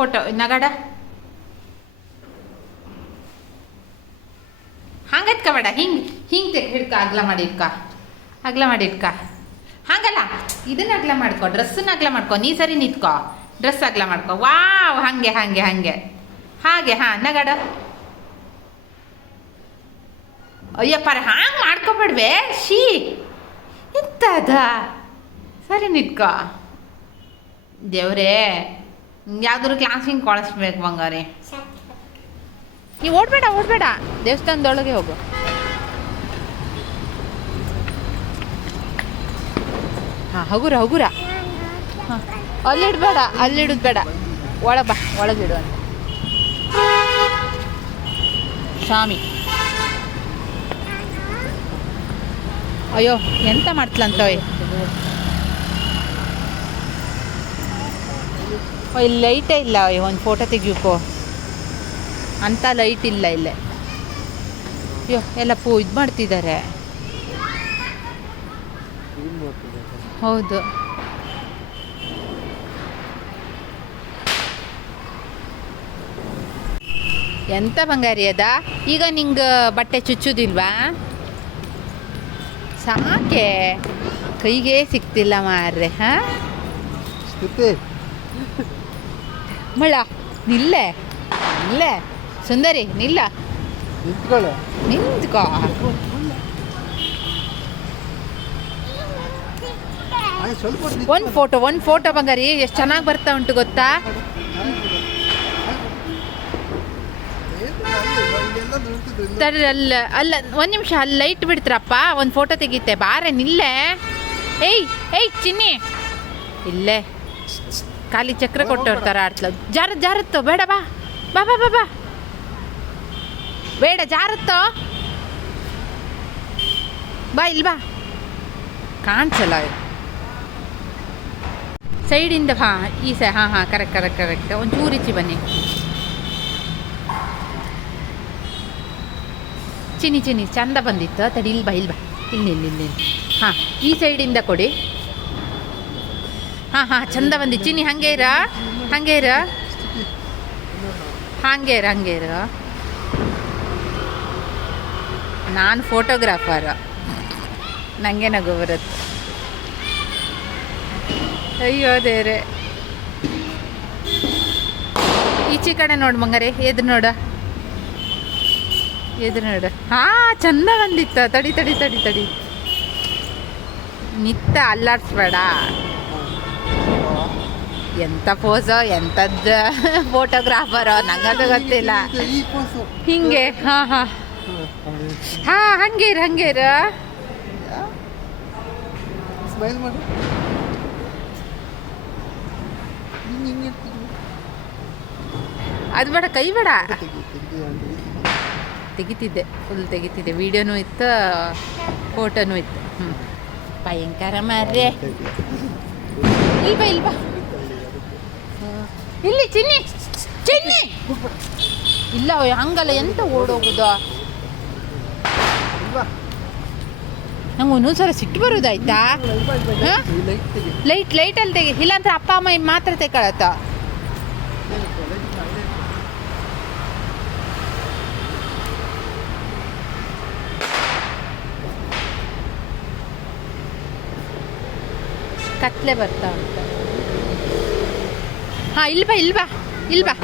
Photo, ನಗಾಡ? ಹಂಗತ್ಕ ಬೇಡ, ಹಿಂಗೆ ಹಿಂಗೆ ತೆಗೆ ಹಿಡ್ಕ, ಅಗ್ಲ ಮಾಡಿ ಇಟ್ಕ ಅಗ್ಲ ಮಾಡಿ ಇಟ್ಕ ಹಾಗಲ್ಲ, ಇದನ್ನ ಅಗ್ಲ ಮಾಡ್ಕೊ, ಡ್ರೆಸ್ಸನ್ನ ಅಗ್ಲ ಮಾಡ್ಕೊ, ನೀ ಸರಿ ನಿಂತ್ಕೊ. ಡ್ರೆಸ್ ಅಗ್ಲ ಮಾಡ್ಕೊ. ವಾವ್, ಹಾಗೆ ಹಾಗೆ ಹಾಗೆ. ಹಾಗೆ, ಹಾಂ, ನಗಾಡ? ಅಯ್ಯಪ್ಪ ಹಾಂಗೆ ಮಾಡ್ಕೊಬೇಡ್ವೆ ಶೀ ಎಂತದ ಸರಿ ನಿತ್ಕೋ. ದೇವ್ರೇ ಯಾವ್ದಾದ್ರು ಕ್ಲಾಸಿಗೆ ಕಳಿಸ್ಬೇಕು ಬಂಗಾರಿ. ನೀವು ಓಡಬೇಡ ಓಡಬೇಡ. ದೇವಸ್ಥಾನದೊಳಗೆ ಹೋಗು. ಹಾಂ, ಹಗುರ ಹಗುರ. ಹಾಂ, ಅಲ್ಲಿಡ್ಬೇಡ, ಅಲ್ಲಿಡೋದು ಬೇಡ. ಒಳಗೆ ಬಾ ಒಳಗಿಡು ಅಂತ. ಸ್ವಾಮಿ. ಅಯ್ಯೋ, ಎಂತ ಮಾಡ್ತಲಂತೋಯ್ ಇಲ್ಲಿ ಲೈಟೇ ಇಲ್ಲ ಒಂದು ಫೋಟೋ ತೆಗಿಯೋಕೋ. ಅಂಥ ಲೈಟ್ ಇಲ್ಲ ಇಲ್ಲೇ. ಅಯ್ಯೋ, ಎಲ್ಲ ಪೂ ಇದು ಮಾಡ್ತಿದ್ದಾರೆ ಹೌದು. ಎಂತ ಬಂಗಾರಿ ಅದ? ಈಗ ನಿಂಗೆ ಬಟ್ಟೆ ಚುಚ್ಚುದಿಲ್ವಾ? ಸಾಕೆ. ಕೈಗೆ ಸಿಕ್ತಿಲ್ಲ ಮಾರ್ರೆ, ಹಾ? ಮಳ ನಿಲ್ಲೆ ನಿಲ್ಲೆ ಸುಂದರಿ ನಿಲ್ಲ. ನಿಂತ್ಕೊಳ್ಳೆ. ನಿಂತ್ಕೋ. ಒಂದು ಫೋಟೋ ಒಂದು ಫೋಟೋ ಬಂಗಾರಿ ಎಷ್ಟು ಚೆನ್ನಾಗಿ ಬರ್ತಾ ಉಂಟು ಗೊತ್ತಾ? ಅಲ್ಲ ಅಲ್ಲ ಒಂದು ನಿಮಿಷ ಅಲ್ಲಿ ಲೈಟ್ ಬಿಡ್ತಾರಪ್ಪ ಒಂದು ಫೋಟೋ ತೆಗೀತೆ. ಬಾರೆ ನಿಲ್ಲೆ. ಏಯ್ ಏಯ್ ಚಿನ್ನಿ. ಇಲ್ಲೇ. ಖಾಲಿ ಚಕ್ರ ಕೊಟ್ಟವ್ರ ಥರ ಆಡ್ತಲ ಜಾರ ಜಾರತ್ತೋ? ಬೇಡ ಬಾ. ಬಾ ಬಾ ಬಾ ಬಾ. ಬೇಡ ಜಾರತ್ತೋ? ಬಾ ಇಲ್ಲಿ ಬಾ. ಕಾಣಿಸಲ್ಲ ಸೈಡಿಂದ ಹಾಂ ಈ ಸೈ ಹಾಂ ಹಾಂ ಕರೆಕ್ಟ್ ಕರೆಕ್ಟ್ ಕರೆಕ್ಟ್ ಒಂದು ಈಚೆ ಬನ್ನಿ. ಚಿನಿ ಚಿನಿ ಚಂದ ಬಂದಿತ್ತು. ತಡಿ ಇಲ್ಲಿ ಬಾ ಇಲ್ಲಿ ಬಾ. ಇಲ್ಲಿ ಇಲ್ಲಿ ಇಲ್ಲಿ ಹಾಂ ಈ ಸೈಡಿಂದ ಕೊಡಿ. ಹಾಂ ಹಾಂ, ಚಂದ ಬಂದಿ ಚಿನಿ ಹಂಗೆ ಇರ? ಹಂಗೆ ಇರ? ಹಾಗೆ ಇರ, ಹಂಗೆ ಇರ? ನಾನು ಫೋಟೋಗ್ರಾಫರ್ ನನಗೆ ನಗು ಬರುತ್ತೆ. ಅಯ್ಯೋ ದೇವ್ರೆ ಈಚೆ ಕಡೆ ನೋಡು ಮಂಗಾರೆ ಎದು ನೋಡ. ಎದು ನೋಡು. ಹಾ, ಚಂದ ಬಂದಿತ್ತ. ತಡಿ ತಡಿ ತಡಿ ತಡಿ. ನಿತ್ತ ಅಲ್ಲಾಡ್ಸ್ಬೇಡ. ಎಂತ ಪೋಸೋ ಎಂಥದ್ದು ಫೋಟೋಗ್ರಾಫರೋ ನಂಗದು ಗೊತ್ತಿಲ್ಲ. ಹಿಂಗೆ ಹಾ ಹಾ. ಹಾ ಹಂಗೆ ಹಂಗೇರ ಹಂಗೆ ಇರು. ಸ್ಮೈಲ್ ಮಾಡು. ಹಿಂಗೆ ಹಿಂಗೆ ಇರ್ತಿದ್ವಿ. ಅದು ಬೇಡ ಕೈ ಬೇಡ. ತೆಗಿ, ತೆಗಿ, ತೆಗಿತಿದ್ದೆ ಫುಲ್ ತೆಗಿತಿದ್ದೆ. ವಿಡಿಯೋನೂ ಇತ್ತು ಫೋಟೋನೂ ಇತ್ತು. ಹ್ಞೂ ಭಯಂಕರ ಮಾರ್ರೆ. ಇಲ್ವಾ ಇಲ್ವಾ? ಇಲ್ಲಿ ಚಿನ್ನಿ ಚಿನ್ನಿ ಇಲ್ಲ ಹಂಗಲ್ಲ, ಎಂತ ಓಡೋಗುದು? ನಂಗೆ ಒಂದೊಂದ್ಸಲ ಸಿಟ್ಟು ಬರೋದಾಯ್ತಾ ಲೈಟ್ ಲೈಟಲ್ಲಿ ತೆಗಿ, ಇಲ್ಲಾಂದ್ರೆ ಅಪ್ಪ, ಅಮ್ಮ ಮಾತ್ರ ಮಾಡಿ. ಕತ್ಲೆ ಬರ್ತಾ ಹಾಂ ಇಲ್ವಾ ಇಲ್ವಾ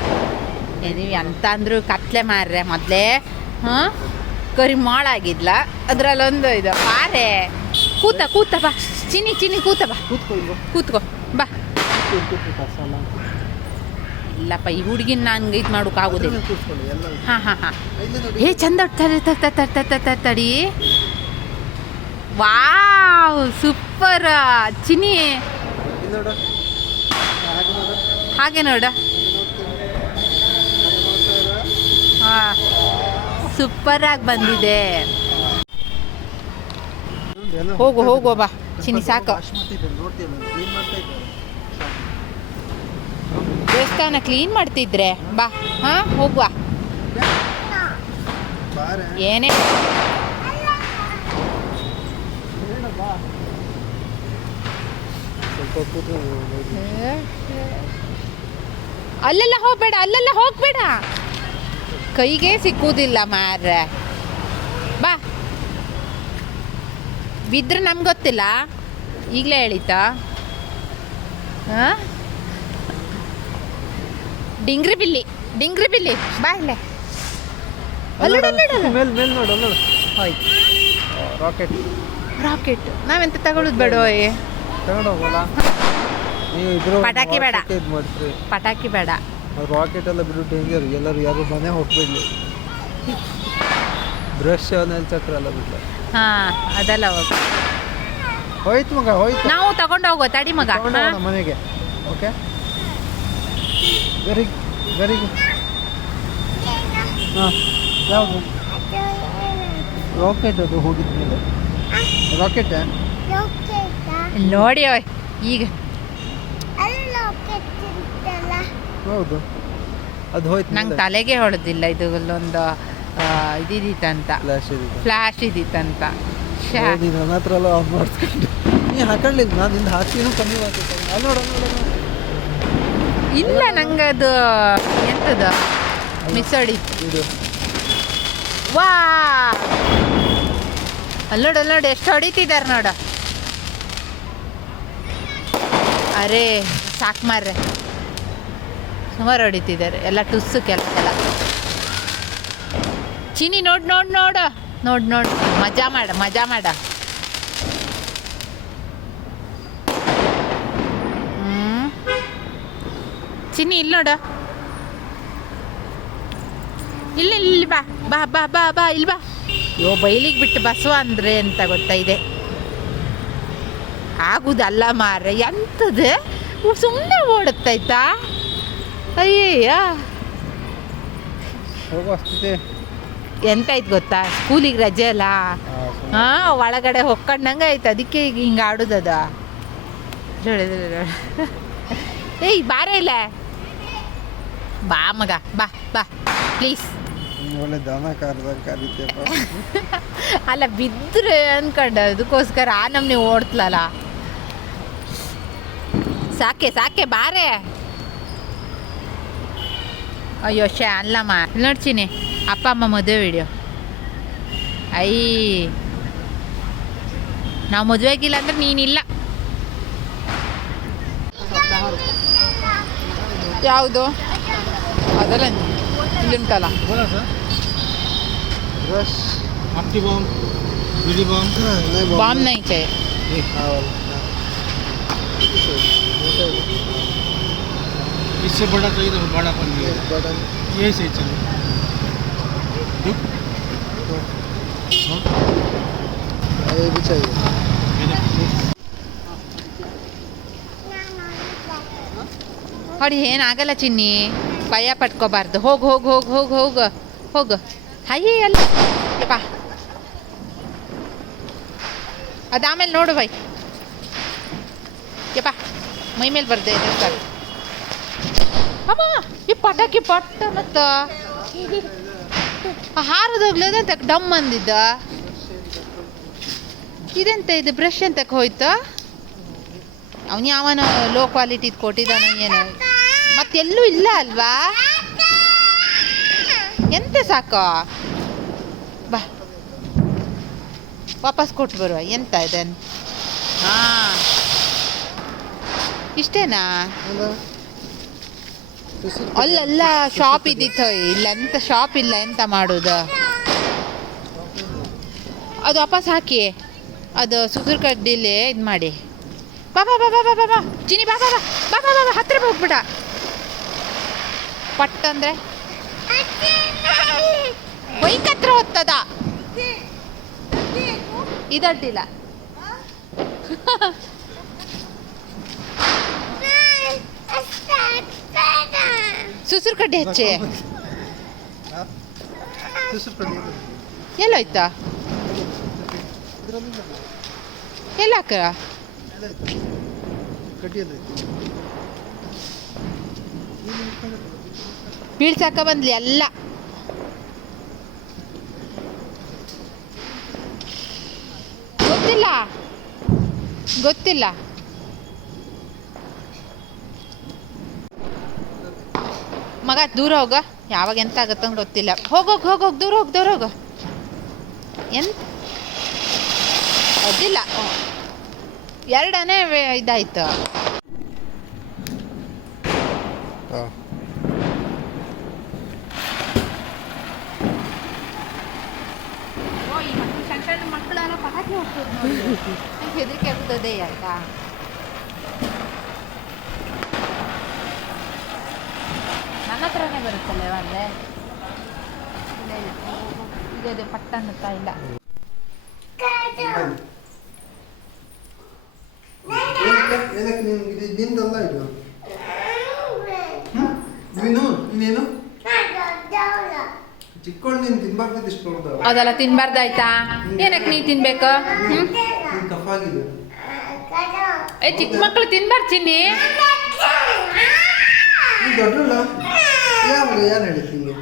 ಏ ನೀವು ಎಂತ ಅಂದರೂ ಕತ್ಲೆ ಮಾರ್ರೆ ಮೊದಲೇ ಹಾಂ? ಕರಿ ಮಾಡಾಗಿದ್ಲ ಅದ್ರಲ್ಲೊಂದು ಇದು ಪಾರೆ ಕೂತ ಕೂತ ಬಾ. ಚಿನಿ ಚಿನಿ ಕೂತ ಬಾ. ಕೂತ್ಕೊ ಕೂತ್ಕೋ ಬಾ. ಇಲ್ಲಪ್ಪ ಈ ಹುಡುಗಿನ ನಾನು ಇದು ಮಾಡೋಕ್ಕಾಗೋದಿಲ್ಲ. ಹಾಂ ಹಾಂ ಹಾಂ. ಏ ಚಂದ ತಡಿ ತಡಿ ತಡಿ. Wow super. ಚಿನಿ ಇಲ್ಲಿ ನೋಡು. ಹಾಗೆ ನೋಡು. ಹಾಗೆ ನೋಡ ಹಾಂ ಆಗಿ ಬಂದಿದೆ ಹೋಗು ಹೋಗು ಬಾ ಚಿನ್ನಿ ಸಾಕು. ದೇವಸ್ಥಾನ ಕ್ಲೀನ್ ಮಾಡ್ತಿದ್ರೆ ಬಾ ಹಾ ಹೋಗುವ. ಏನೇ. ಸ್ವಲ್ಪ. ಅಲ್ಲೆಲ್ಲ ಹೋಗ್ಬೇಡ ಅಲ್ಲೆಲ್ಲ ಹೋಗ್ಬೇಡ. ಕೈಗೆ ಸಿಕ್ಕುವುದಿಲ್ಲ ಮಾರ್ರೆ. ಬಾ. ಬಿದ್ರೆ ನಮ್ಗೆ ಗೊತ್ತಿಲ್ಲ. ಈಗಲೇ ಹೇಳಿತಾ ಹಾಂ? ಡಿಂಗ್ರಿ ಬಿಲ್ಲಿ ಡಿಂಗ್ರಿ ಬಿಲ್ಲಿ. ಬಾ ಇಲ್ಲೇ. ಹೋಯ್ತು ರಾಕೆಟ್. ರಾಕೆಟ್. ನಾವೆಂತ ತಗೊಳ್ಳೋದು ಬೇಡ ನೀವು ಪಟಾಕಿ ಬೇಡ. ಇದು ಮಾಡ್ತೀರಿ. ಪಟಾಕಿ ಬೇಡ. ರಾಕೆಟ್ ಎಲ್ಲ ಬಿಡು ಡೇಂಜರ್ ಎಲ್ಲರೂ ಯಾರು ಮನೆ ಹೋಗ್ಬಿಡ್ಲಿ. ಬ್ರಷ್ ನೆಲ್ ಚಕ್ರ ಎಲ್ಲ ಬಿಡ್ಲ. ಹಾಂ ಅದೆಲ್ಲ ಹೋಗಿ. ಹೋಯ್ತು ಮಗ ಹೋಯ್ತು. ನಾವು ತಗೊಂಡು ಹೋಗೋ ತಡಿ ಮಗ. ತಗೊಂಡು ಹೋಗೋಣ ಮನೆಗೆ. ಓಕೆ ವೆರಿ ವೆರಿ ಗುಡ್ ಹಾಂ ಯಾವುದು? ರಾಕೆಟ್ ಅದು ಹೋಗಿದ್ಮೇಲೆ. ರಾಕೆಟ್ ನೋಡಿ ಈಗ ಹೌದು. ಅದು ಹೋಯ್ತು ನಂಗೆ ತಲೆಗೆ ಹೊಡೆದಿಲ್ಲ ಇದು ಒಂದು ಇದಿದಿತ್ತಂತ. ಫ್ಲಾಶ್ ಇದೆ ಫ್ಲ್ಯಾಶ್ ಇದಿತ್ತಂತ. ಶ್ಯಾ. ನೀನು ನನ್ನ ಹತ್ರ ಎಲ್ಲ ಆಫ್ ಮಾಡಿಸ್ಕೊಂಡು. ನೀ ಹಾಕೊಳ್ಳಿಲ್ಲ ನಾನು ನಿಂದು ಹಾಕಿನೂ ಕಮ್ಮಿ ಮಾಡ್ತಿದ್ದೆ ಅಲ್ಲಿ ನೋಡ ಇಲ್ಲ ನಂಗೆ ಅದು ಎಂತದ? ಮಿಸ್ ಹೊಡಿತು ಇದು. ವಾ! ಅಲ್ಲಿ ನೋಡು ಅಲ್ಲಿ ನೋಡಿ ಎಷ್ಟು ಹೊಡಿತಿದ್ದಾರೆ ನೋಡು. ಅರೇ ಸಾಕು ಮಾರ್ರೆ. ಸುಮಾರು ಹೊಡಿತಿದ್ದಾರೆ. ಎಲ್ಲ ಟುಸ್ಸು ಕೆಲಸ ಎಲ್ಲ. ಚಿನ್ನಿ ನೋಡ್ ನೋಡ್, ನೋಡು. ನೋಡ್ ನೋಡ್. ಮಜಾ ಮಾಡ ಮಜಾ ಮಾಡ. ಚಿನ್ನಿ ಇಲ್ಲಿ ನೋಡು. ಇಲ್ಲಿ ಇಲ್ಲಿ ಬಾ. ಬಾ ಬಾ ಬಾ ಬಾ ಇಲ್ಲಿ ಬಾ. ಯೋ, ಬೈಲಿಗೆ ಬಿಟ್ಟು ಬಸವ ಅಂದ್ರೆ ಅಂತ ಗೊತ್ತಾ ಇದೆ? ಆಗುದಲ್ಲ ಮಾರ್ರೆ. ಎಂಥದ್ದು ಸುಮ್ಮನೆ ಓಡುತ್ತಾಯ್ತಾ? ಅಯ್ಯಯ್ಯ. ಎಂತಾಯ್ತು ಗೊತ್ತಾ? ಸ್ಕೂಲಿಗೆ ರಜೆ ಅಲ್ಲ. ಹಾ ಒಳಗಡೆ ಹೊಕ್ಕಂಡಂಗೆ ಆಯ್ತು. ಅದಕ್ಕೆ ಈಗ ಹಿಂಗೆ ಆಡುದದ. ಏಯ್ ಬಾರ ಇಲ್ಲ. ಬಾ ಮಗ ಬಾ ಬಾ. ಪ್ಲೀಸ್ ಅಲ್ಲ ಬಿದ್ರೆ ಅನ್ಕಂಡ. ಅದಕ್ಕೋಸ್ಕರ ಆ ನಮ್ನಿ ಓಡ್ತಲಲ್ಲ. ಸಾಕೆ ಸಾಕೆ ಬಾರೆ. ಅಯ್ಯೋ ಶೇ ಅಲ್ಲಮ್ಮ ನೋಡ್ತೀನಿ. ಅಪ್ಪ ಅಮ್ಮ ಮದುವೆ ವಿಡಿಯೋ ಐ. ನಾವು ಮದುವೆಗಿಲ್ಲ ಅಂದ್ರೆ ನೀನಿಲ್ಲ. ಯಾವುದು? ಅದೆಲ್ಲ ಇಲ್ಲಿಂಟಲ್ಲ ಬಾಂಬ್ ನೈಚೆ इससे बड़ा चाहिए तो बड़ा पन भी है बटन यही सही चलो ये भी चाहिए ಹೊಡಿ ಏನಾಗಲ್ಲ ಚಿನ್ನಿ ಭಯ ಪಟ್ಕೋಬಾರ್ದು ಹೋಗು ಹೋಗು ಹೋಗು ಹೋಗು ಹೋಗು ಹೋಗು ಅಯ್ಯೇ ಅಲ್ಲ ಬಾ ಅದಾಮೇಲೆ ನೋಡು ಬೈ ಯಪ್ಪ ಮೈ ಮೇಲೆ ಬರ್ದೆ ಸರ್ ಅಮ್ಮ ಈ ಪಟಾಕಿ ಪಟ್ಟ ಮತ್ತ ಹಾರದೋಗ್ಲದಂತ ಡಮ್ ಅಂದಿದ್ದ? ಇದೆಂತ ಇದು ಬ್ರಷ್ ಎಂತಕ್ಕೆ ಹೋಯ್ತು? ಅವನು ಯಾವನ ಲೋ ಕ್ವಾಲಿಟಿ ಕೊಟ್ಟಿದ್ದಾನೆ ಏನೋ. ಮತ್ತೆಲ್ಲೂ ಇಲ್ಲ ಅಲ್ವಾ? ಎಂತ ಸಾಕು? ಬಾ. ವಾಪಸ್ ಕೊಟ್ಟು ಬರುವ ಎಂತ ಇದೆ ಹಾ. ಇಷ್ಟೇನಾ? ಅಲ್ಲಲ್ಲ ಶಾಪ್ ಇದ್ದಿತ್ತು. ಇಲ್ಲ ಎಂತ ಶಾಪ್ ಇಲ್ಲ ಎಂತ ಮಾಡೋದು? ಅದು ವಾಪಸ್ ಹಾಕಿ. ಅದು ಸುಸುರು ಕಡ್ಡಿಲಿ ಇದು ಮಾಡಿ. ಬಾ ಬಾ ಬಾ ಬಾ ಬಾ ಬಾ ಬಾ. ಚಿನಿ ಬಾ ಬಾ ಬಾ. ಬಾ ಬಾ ಬಾ ಹತ್ರ ಹೋಗ್ಬಿಡ. ಪಟ್ ಬೈಕ್ ಹತ್ರ ಹೊತ್ತದ. ಇದಡ್ಡಿಲ್ಲ. ಸುಸುರು ಕಡ್ಡಿ ಹಚ್ಚೆ. ಎಲ್ಲೋಯ್ತಾ? ಎಲ್ಲ ಹಾಕರ ಬೀಳ್ಸಾಕ ಬಂದ್ಲಿ ಎಲ್ಲ. ಗೊತ್ತಿಲ್ಲ? ಗೊತ್ತಿಲ್ಲ. ಮಗ ದೂರ ಹೋಗ. ಯಾವಾಗ ಎಂತ ಆಗತ್ತ ಗೊತ್ತಿಲ್ಲ. ಹೋಗೋಗ ಹೋಗೋಗ್ ದೂರ ಹೋಗ್ ದೂರ ಹೋಗ. ಎಂತ? ಅದಿಲ್ಲ ಎರಡನೇ ಇದಾಯ್ತು. ಹೆದರಿಕೆ ಆಗ್ತದೆ ಈ ಮಕ್ಕಳು ಸಣ್ಣ ಸಣ್ಣ ಮಕ್ಕಳೆಲ್ಲ ಪಟಾಕಿ ಹೊಡ್ತದೆ ನೋಡಿ ನಂಗೆ ಹೆದರಿಕೆ ಆಗ್ತದೆ ಆಯ್ತಾ ನನ್ನ ಹತ್ರನೇ ಬರುತ್ತಲ್ಲ ಅಂದ್ರೆ ಇಲ್ಲ ಇಲ್ಲ ಈಗ ಅದು ಪಟ್ಟ ಅನ್ನುತ್ತಾ ಇಲ್ಲ ಏನಕ್ಕೆ ನೀನು ಇದು ನಿಂದಲ್ಲ ಇದು ಹ್ಮ್? ನೀನು ನೀನೇನು ಚಿಕ್ಕವಳು ನೀನು ತಿನ್ಬಾರ್ದು ಇಷ್ಟು ನೋಡ್ದ ಅದೆಲ್ಲ ತಿನ್ಬಾರ್ದಾಯ್ತಾ ಏನಕ್ಕೆ ನೀ ತಿನ್ಬೇಕು? ಹ್ಞೂ ನೀನು ಕಫಾಗಿದೆ ಏ, ಚಿಕ್ಕ ಮಕ್ಕಳು ತಿನ್ಬಾರ್ದು ಚಿನ್ನಿ. ನೀನು ದೊಡ್ಡಲ್ಲ ಯಾವಾಗ ಏನು ಹೇಳಿದ್ದು ನಿಂಗೆ?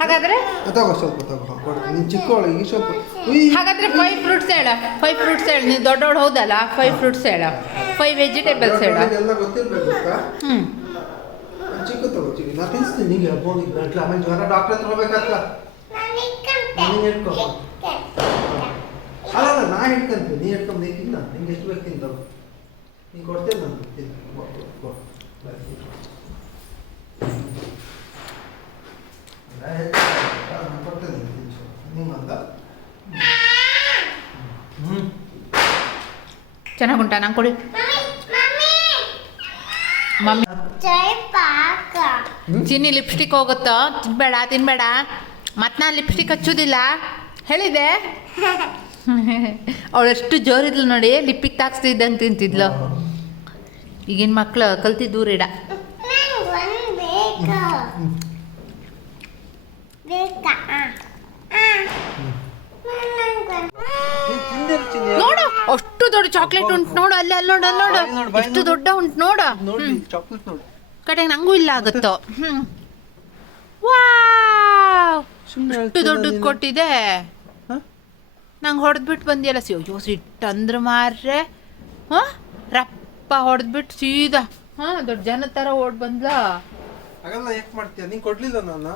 ಹಾಗಾದ್ರೆ? ತಗೋ ಸ್ವಲ್ಪ ತಗೋ ಕೊಡ್ತೀನಿ ನೀನು ಚಿಕ್ಕವಳು ಸ್ವಲ್ಪ. ಉಯ್. ಹಾಗಾದ್ರೆ ಫೈವ್ ಫ್ರೂಟ್ಸ್ ಹೇಳ. ಫೈವ್ ಫ್ರೂಟ್ಸ್ ಹೇಳ. ನೀನು ದೊಡ್ಡವಳು ಹೌದಲ್ಲ ಫೈವ್ ಫ್ರೂಟ್ಸ್ ಹೇಳ. ಫೈವ್ ವೆಜಿಟೇಬಲ್ಸ್ ಹೇಳ. ಎಲ್ಲ ಗೊತ್ತಿರ್ಬೇಕು ಗೊತ್ತಾ ಹ್ಞೂ ಚಿಕ್ಕ ತಗೋ ಚಿಕ್ಕ. ನಾ ತಿನ್ಸ್ತೀನಿ ನಿಂಗೆ. ಹಬ್ಬೋಗಿ ಗಂಟ್ಲು. ಆಮೇಲೆ ಜ್ವರ ಡಾಕ್ಟರ್ ಹತ್ರ ಹೋಗ್ಬೇಕಲ್ಲ ನೀನು ಹಿಡ್ಕೊ ಅಲ್ಲ ಅಲ್ಲ ನಾ ಹಿಡ್ಕೊಂತೀನಿ ನೀ ಹಿಡ್ಕೊಂಡು ನೀ ತಿನ್ನ. ನಿಂಗೆ ಎಷ್ಟು ಬೇಕು ತಿಂತವ ನೀನು ಕೊಡ್ತೇನೆ ನಾನು. ತಿನ್ನು ಬಾ, ಬಾ, ಬಾ, ಬಾ. ನಾ ಹೇಳ್ತೀನಿ, ನಾನು ಕೊಡ್ತೇನೆ ನಿಂಗೆ ತಿನ್ಸು. ನಿಮ್ಮಂತ ಹ್ಞೂ ಚೆನ್ನಾಗುಂಟಾ? ನಂಗೆ ಕೊಡಿ. ಮಮ್ಮಿ. ಚಿನ್ನಿ ಲಿಪ್ಸ್ಟಿಕ್ ಹೋಗುತ್ತೋ? ತಿನ್ಬೇಡ ತಿನ್ಬೇಡ. ಮತ್ತೆ ನಾನು ಲಿಪ್ಸ್ಟಿಕ್ ಹಚ್ಚೋದಿಲ್ಲ. ಹೇಳಿದೆ. ಅವಳೆಷ್ಟು ಜೋರಿದ್ಲು ನೋಡಿ ಲಿಪ್ಪಿಗೆ ತಾಕ್ಸ್ತಿದ್ದಂಗೆ ತಿಂತಿದ್ಲು. ಈಗಿನ ಮಕ್ಳು ಕಲ್ತಿ ದೂರ ಇಡ. ನೋಡ. ದೊಡ್ಡ ಚಾಕ್ಲೇಟ್ ಉಂಟು ನೋಡು ಅಲ್ಲಿ ಅಲ್ಲಿ ನೋಡು ಅಲ್ಲಿ ನೋಡು. ಎಷ್ಟು ದೊಡ್ಡ ಉಂಟು ನೋಡು. ನೋಡಿ ಹ್ಮ್. ಚಾಕ್ಲೇಟ್ ನೋಡಿ. ಕಡೆ ನಂಗೂ ಇಲ್ಲ ಆಗುತ್ತೋ? ಹ್ಮ್. ವಾವ್! ಅಷ್ಟು ದೊಡ್ಡದು ಕೊಟ್ಟಿದೆ. ಹ? ನಂಗೆ ಹೊಡೆದ್ಬಿಟ್ಟು ಬಂದಿಯಲ್ಲ ಸಿ ಅಯ್ಯೋ ಸಿಟ್ಟಂದ್ರೆ ಮಾರ್ರೆ. ಹಾಂ? ರಪ್ಪ ಹೊಡೆದ್ಬಿಟ್ಟು ಸೀದಾ. ಹಾಂ ದೊಡ್ಡ ಜನ ಥರ ಓಡ್ ಬಂದ್ಲಾ? ಹಾಗಲ್ಲ ಯಾಕೆ ಮಾಡ್ತೀಯ? ನೀನು ಕೊಡ್ಲಿಲ್ಲ ನಾನು